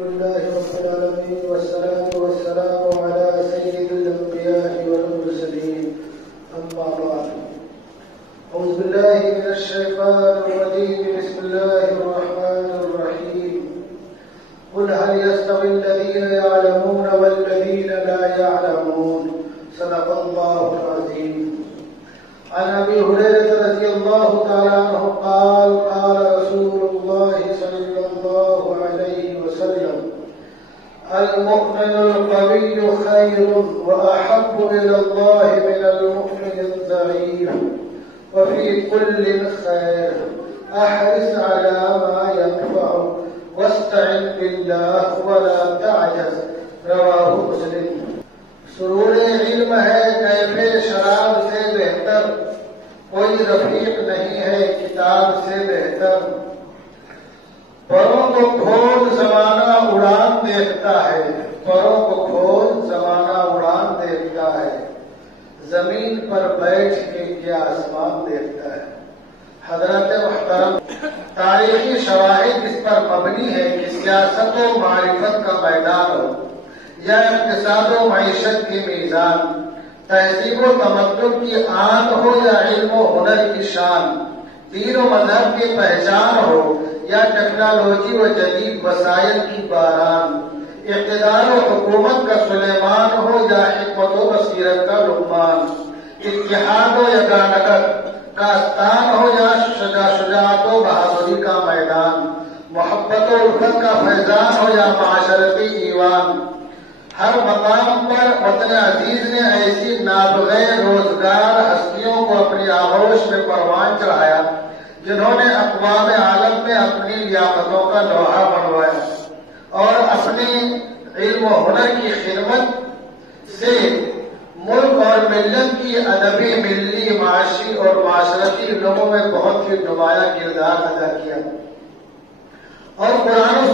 لله رب العالمين والصلاة والسلام على سيد الأنبياء والمرسلين أما بعد أعوذ بالله من الشيطان الرجيم بسم الله الرحمن الرحيم قل هل يستوي الذين يعلمون والذين لا يعلمون صدق الله العظيم عن أبي هريرة رضي الله تعالى عنه قال قال رسول الله صلى الله عليه وسلم المؤمن القوي خير وأحب إلى الله من المؤمن الضعيف وفي كل خير احرص على ما ينفعك واستعن بالله ولا تعجز رواه مسلم سرور علم ہے کیف شراب سے بہتر کوئی رفیق نہیں ہے کتاب سے بہتر پروں کو کھول زمانہ اڑان دیکھتا ہے پروں کو کھول زمانہ اڑان دیکھتا ہے زمین پر بیٹھ کے کیا آسمان دیکھتا ہے. حضرت محترم تاریخی شواہد اس پر مبنی ہے کہ سیاست و معرفت کا میدان ہو یا اقتصاد و معیشت کی میزان، تہذیب و تمدن کی آن ہو یا علم و ہنر کی شان، دین و مذہب کی پہچان ہو یا ٹیکنالوجی و جدید وسائل کی باران، اقتدار و حکومت کا سلیمان ہو یا حکمت و بصیرت کا لقمان، اتحاد و یگانگت کا استان ہو یا شجاعت و بہادری کا میدان، محبت و الفت کا فیضان ہو یا معاشرتی ایوان، ہر مقام پر وطن عزیز نے ایسی نابغہ روزگار ہستیوں کو اپنی آغوش میں پروان چڑھایا جنہوں نے اقوام عالم میں اپنی لیاقتوں کا لوہا بنوایا اور اپنی علم و ہنر کی خدمت سے ملک اور ملت کی ادبی، ملی، معاشی اور معاشرتی نمو میں بہت ہی نمایاں کردار ادا کیا. اور قرآن و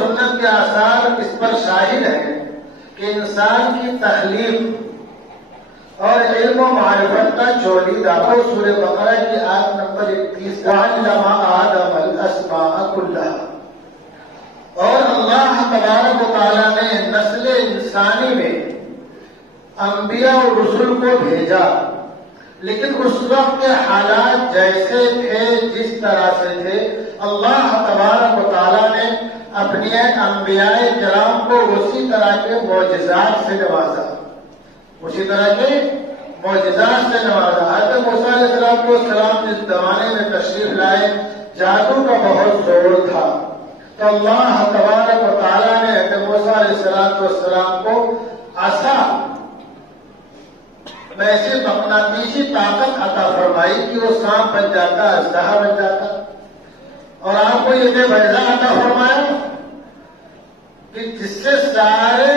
سنت کے آثار اس پر شاہد ہیں کہ انسان کی تخلیق اور علم و معرفت کا چولیدہ سورہ بقرہ کی آیت نمبر 31 وَعَلَّمَ آدَمَ الْأَسْمَاءَ كُلَّهَا. اور اللہ تبارک و تعالیٰ نے نسل انسانی میں انبیاء اور رسول کو بھیجا، لیکن اس وقت کے حالات جیسے تھے، جس طرح سے تھے، اللہ تبارک و تعالیٰ نے اپنے انبیاء کرام کو اسی طرح کے معجزات سے نوازا. حضرت موسیٰ علیہ السلام جس زمانے میں تشریف لائے جادو کا بہت زور تھا، تو اللہ تبارک و تعالیٰ نے حضرت موسیٰ علیہ السلام کو عصا ویسے مقناطیسی طاقت عطا فرمائی کہ وہ سانپ بن جاتا، اژدہا بن جاتا. اور آپ کو یہ بیضا عطا فرمایا کہ جس سے سارے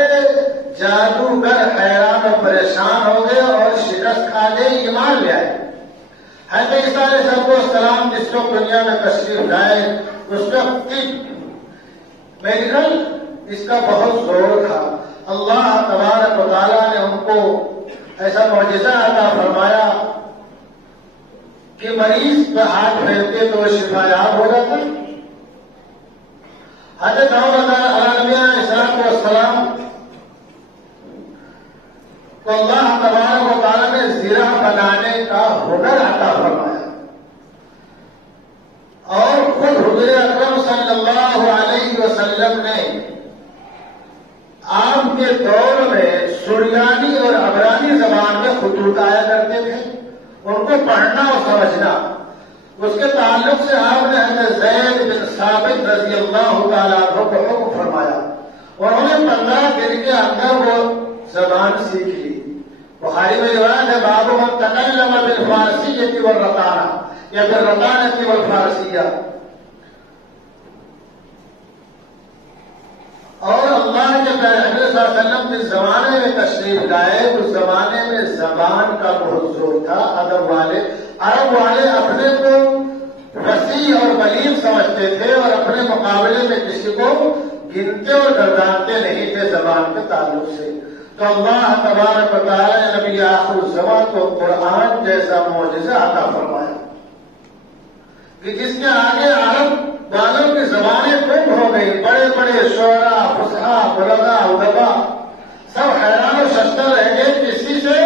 جادوگر حیران و پریشان ہو گئے اور شکست کھا گئے، ایمان لے آئے. حضرت عیسیٰ علیہ السلام جس وقت دنیا میں تشریف لائے اس وقت میڈیکل اس کا بہت زور تھا. اللہ تبارک و تعالیٰ نے ان کو ایسا معجزہ عطا فرمایا کہ مریض پہ ہاتھ پھیرتے تو وہ شفا یاب ہو جاتا. حضرت داؤد علیہ السلام کو اللہ تبارک و تعالیٰ نے زرہ بنانے کا ہنر عطا فرمایا اور خود حضور اکرم صلی اللہ علیہ وسلم نے آپ کے دور میں سریانی اور عبرانی زبان میں خطوط آیا کرتے تھے، ان کو پڑھنا اور سمجھنا. اس کے تعلق سے آپ نے حضرت زید بن ثابت رضی اللہ تعالیٰ عنہ کو حکم فرمایا. انہوں نے 15 دن کے اندر وہ زبان سیکھ لی. بخاری میں روایت ہے باب من تکلم بالفارسیۃ والرطانہ یا بالرطانۃ والفارسیہ. اور اللہ کے پیغمبر صلی اللہ علیہ وسلم جس زمانے میں تشریف لائے اس زمانے میں زبان کا بہت زور تھا. عرب والے اپنے کو وسیع اور بلیغ سمجھتے تھے اور اپنے مقابلے میں کسی کو گنتے اور گردانتے نہیں تھے زبان کے تعلق سے. تو اللہ تبارک و تعالیٰ نے نبی آخر الزمان کو قرآن جیسا معجزہ عطا فرمایا کہ جس کے آگے عرب والوں کی زبانیں گم ہو بڑے شعرا فصحا بلغا ادبا سب حیران و ششدر رہ گئے، کسی سے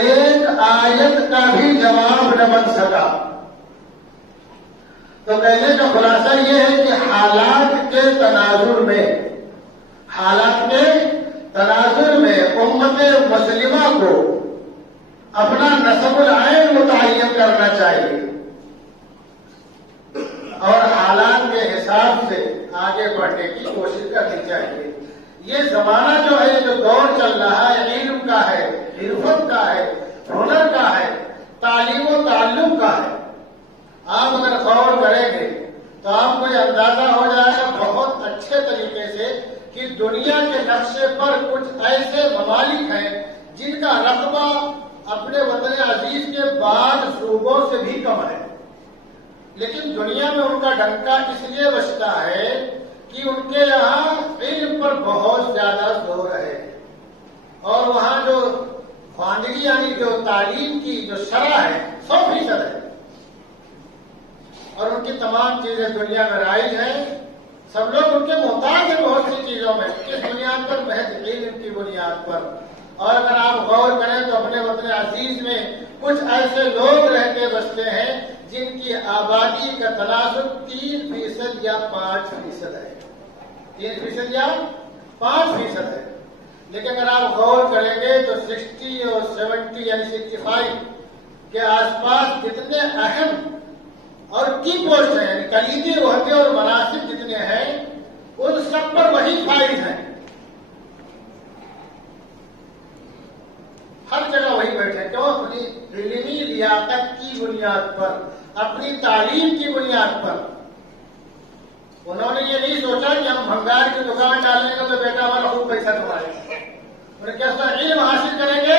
ایک آیت کا بھی جواب نہ بن سکا۔ تو کہنے کا خلاصہ یہ ہے کہ حالات کے تناظر میں امت مسلمہ کو اپنا نسب العین متعین کرنا چاہیے اور حالات کے حساب سے آگے بڑھنے کی کوشش کرنی چاہیے۔ یہ زمانہ جو ہے، جو دور چل رہا ہے، علم کا ہے، حرفت کا ہے، ہنر کا ہے، تعلیم و تعلم کا ہے۔ آپ اگر غور کریں گے تو آپ کو یہ اندازہ ہو جائے گا بہت اچھے طریقے سے کہ دنیا کے نقشے پر کچھ ایسے ممالک ہیں جن کا رقبہ اپنے وطن عزیز کے بعد صوبوں سے بھی کم ہے، لیکن دنیا میں ان کا ڈنکا اس لیے بجتا ہے کہ ان کے یہاں علم پر بہت زیادہ زور ہے، اور وہاں جو خواندگی یعنی جو تعلیم کی جو شرح ہے 100% ہے، اور ان کی تمام چیزیں دنیا میں رائج ہیں۔ سب لوگ ان کے محتاج ہیں بہت سی چیزوں میں، کس بنیاد پر؟ محض علم کی بنیاد پر۔ اور اگر آپ غور کریں تو اپنے وطن عزیز میں کچھ ایسے لوگ رہ کے بستے ہیں جن کی آبادی کا تناسب 3% یا 5% ہے، 3% یا 5% ہے، لیکن اگر آپ غور کریں گے تو 60 اور 70 یعنی 65 کے آس پاس جتنے اہم اور کی پوسٹ ہیں، یعنی کلیدی عہدے اور مناصب جتنے ہیں، ان سب پر وہی فائز ہیں، ہر جگہ وہی بیٹھے۔ کیوں؟ اپنی علمی لیاقت کی بنیاد پر، اپنی تعلیم کی بنیاد پر۔ انہوں نے یہ نہیں سوچا کہ ہم بھنگار کی دکان ڈالنے کا تو بیٹا ہمارا خوب پیسہ کمائے گا، انہیں کیسا علم حاصل کریں گے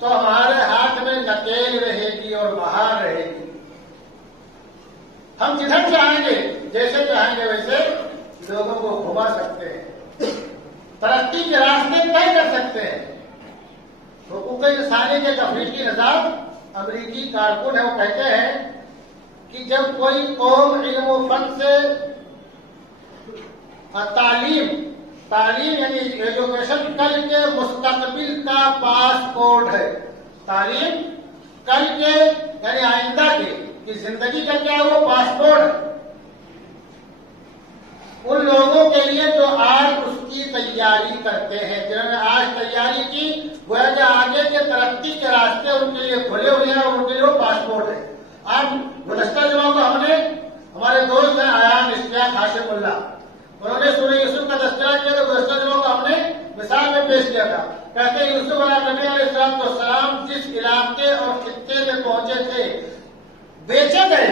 تو ہمارے ہاتھ میں نکیل رہے گی اور بہار رہے گی، ہم جدھر چاہیں گے جیسے چاہیں گے ویسے لوگوں کو گھما سکتے ہیں، ترقی کے راستے طے کر سکتے ہیں۔ حقوق انسانی کے ایک افریقی نظام امریکی کارکن ہے، وہ کہتے ہیں کہ جب کوئی قوم علم و فن سے تعلیم یعنی ایجوکیشن کل کے مستقبل کا پاسپورٹ ہے، تعلیم کل کے یعنی آئندہ کی زندگی کا کیا وہ پاسپورٹ ہے، ان لوگوں کے لیے جو آج اس کی تیاری کرتے ہیں، جنہوں نے آج تیاری کی، گویا کہ آگے کے ترقی کے راستے ان کے لیے کھلے ہوئے ہیں اور ان کے لیے وہ پاسپورٹ ہے۔ آج گزشتہ جمعہ کو ہم نے ہمارے دوست ہیں ایان اشتیاق ہاشم اللہ، انہوں نے سورہ یوسف کا تذکرہ کیا تو گزشتہ جمعہ کو ہم نے مثال میں پیش کیا تھا، کہتے ہیں یوسف نبی علیہ السلام جس علاقے اور خطے میں پہنچے تھے بیچے گئے،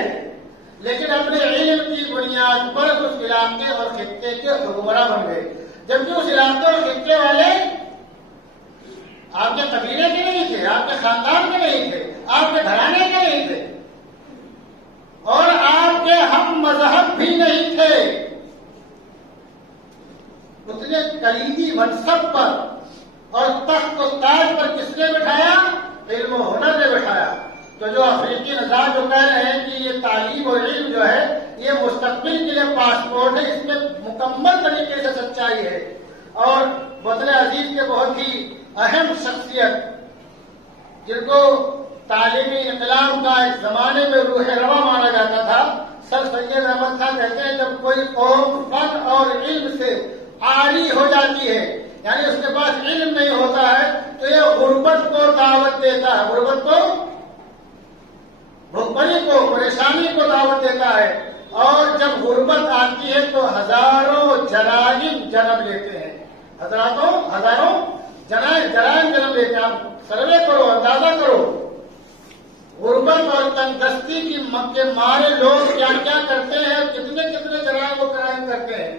لیکن اپنے علم کی بنیاد پر اس علاقے اور خطے کے حکمراں بن گئے، جبکہ اس علاقے اور خطے والے آپ کے قبیلے کے نہیں تھے، آپ کے خاندان کے نہیں تھے، آپ کے گھرانے کے نہیں تھے، اور آپ کے ہم مذہب بھی نہیں تھے۔ اتنے کلیدی منصب پر اور تخت و تاج پر کس نے بٹھایا؟ علم و ہنر نے بٹھایا۔ تو جو افریقی نظام جو کہہ رہے ہیں کہ یہ تعلیم اور علم جو ہے یہ مستقبل کے لیے پاسپورٹ ہے، اس میں مکمل طریقے سے سچائی ہے، اور وطن عزیز کے بہت ہی اہم شخصیت جن کو تعلیمی انقلاب کا ایک زمانے میں روح رواں مانا جاتا تھا، سر سید احمد خان کہتے ہیں جب کوئی قوم فن اور علم سے عاری ہو جاتی ہے، یعنی اس کے پاس علم نہیں ہوتا ہے، تو یہ غربت کو دعوت دیتا ہے، غربت کو، بھوکمری کو، پریشانی کو دعوت دیتا ہے، اور جب غربت آتی ہے تو ہزاروں جرائم جنم لیتے ہیں، ہزاروں جرائم جنم لیتے ہیں۔ آپ سروے کرو، اندازہ کرو، غربت اور تنگدستی کے مارے لوگ کیا کیا کرتے ہیں، کتنے کتنے جرائم و کرائم کرتے ہیں،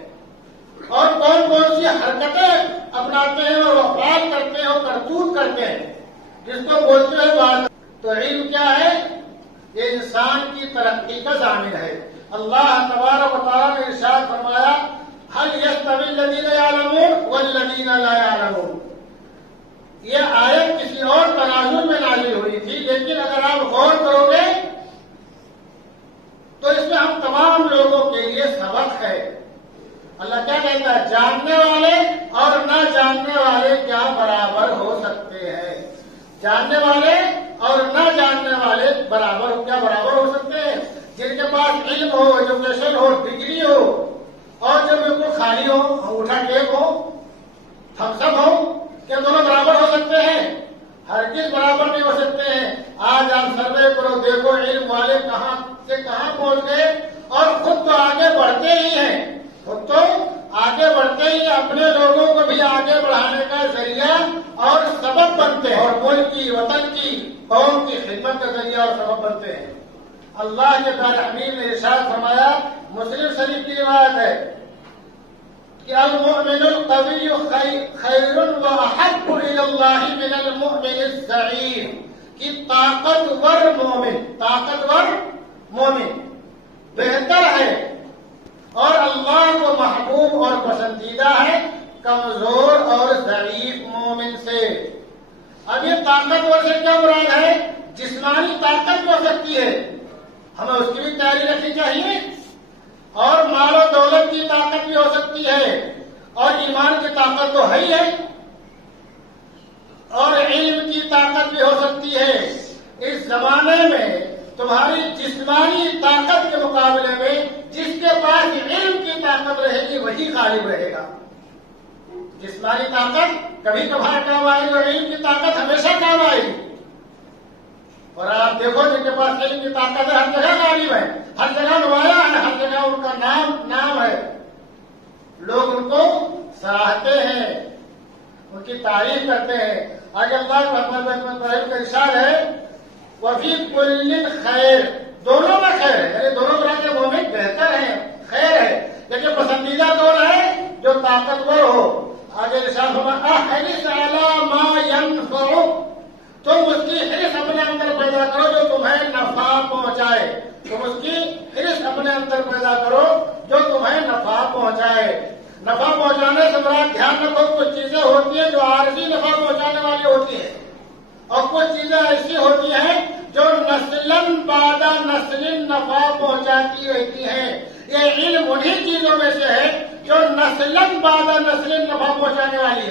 اور کون کون سی حرکتیں اپناتے ہیں اور افعال کرتے ہیں اور کرتوت کرتے ہیں، جس کو بولتے ہیں بات۔ تو علم کیا ہے؟ یہ انسان کی ترقی کا ضامن ہے۔ اللہ تبارک و تعالیٰ نے ارشاد فرمایا هل يستوي الذين يعلمون والذين لا يعلمون۔ یہ آیت کسی اور تناظر میں نازل ہوئی تھی، لیکن اگر آپ غور کرو گے تو اس میں ہم تمام لوگوں کے لیے سبق ہے، اللہ کیا کہتا ہے؟ جاننے والے اور نہ جاننے والے کیا برابر ہو سکتے ہیں؟ جاننے والے اور نہ جاننے والے کیا برابر ہو سکتے ہیں؟ جن کے پاس علم ہو، ایجوکیشن ہو، ڈگری ہو، اور جو بالکل خالی ہو، انگوٹھا ٹیپ ہو، تھمس اپ ہو، کیا دونوں برابر ہو سکتے ہیں؟ ہرگز برابر نہیں ہو سکتے ہیں۔ آج آپ سروے کرو، دیکھو علم والے کہاں سے کہاں پہنچ گئے، اور خود تو آگے بڑھتے ہی ہیں، خود تو آگے بڑھتے ہی اپنے لوگوں کو بھی آگے بڑھانے کا ذریعہ اور سبب بنتے ہیں، اور ملک کی، وطن کی، قوم کی خدمت کا ذریعہ اور سبب بنتے ہیں۔ اللہ کے پیارے حبیب نے ارشاد فرمایا، مسلم شریف کی روایت ہے کہ المؤمن القوی خیر واحب الی اللہ من المؤمن الضعیف، کہ طاقتور مومن بہتر ہے اور اللہ کو محبوب اور پسندیدہ ہے کمزور اور ضعیف مومن سے۔ اب یہ طاقتور سے کیا مراد ہے؟ جسمانی طاقت بھی ہو سکتی ہے، ہمیں اس کی بھی تیاری رکھنی چاہیے، اور مال و دولت کی طاقت بھی ہو سکتی ہے، اور ایمان کی طاقت تو ہے ہی ہے، اور علم کی طاقت بھی ہو سکتی ہے۔ اس زمانے میں تمہاری جسمانی طاقت کے مقابلے میں جس کے پاس علم کی طاقت رہے گی وہی غالب رہے گا۔ جسمانی طاقت کبھی کبھار کام آئے گی اور علم کی طاقت ہمیشہ کام آئے گی۔ اور آپ دیکھو جن کے پاس علم کی طاقت ہے ہر جگہ غالب ہے، ہر جگہ نمایاں ہے، ہر جگہ ان کا نام ہے، لوگ ان کو سراہتے ہیں، ان کی تعریف کرتے ہیں۔ آگے اللہ محمد کا ارشاد ہے، وفی کل خیر، دونوں میں خیر ہے، یعنی دونوں طرح کے مومن بہتر ہیں، خیر ہے، لیکن پسندیدہ کون ہے؟ جو طاقتور ہو۔ آگے ارشاد فرمایا، احرص علی ما ینفعک، تم اس کی حرص اپنے اندر پیدا کرو جو تمہیں نفع پہنچائے، تم اس کی حرص اپنے اندر پیدا کرو جو تمہیں نفع پہنچائے۔ نفع پہنچانے سے مراد دھیان رکھو، کچھ چیزیں ہوتی ہیں جو عارضی نفع پہنچانے والی ہوتی ہیں، اور کچھ چیزیں ایسی ہوتی ہیں جو نسلاً بعد نسل نفع پہنچاتی رہتی ہیں۔ یہ علم انہی چیزوں میں سے ہے جو نسلاً بعد نسل نفع پہنچانے والی ہے۔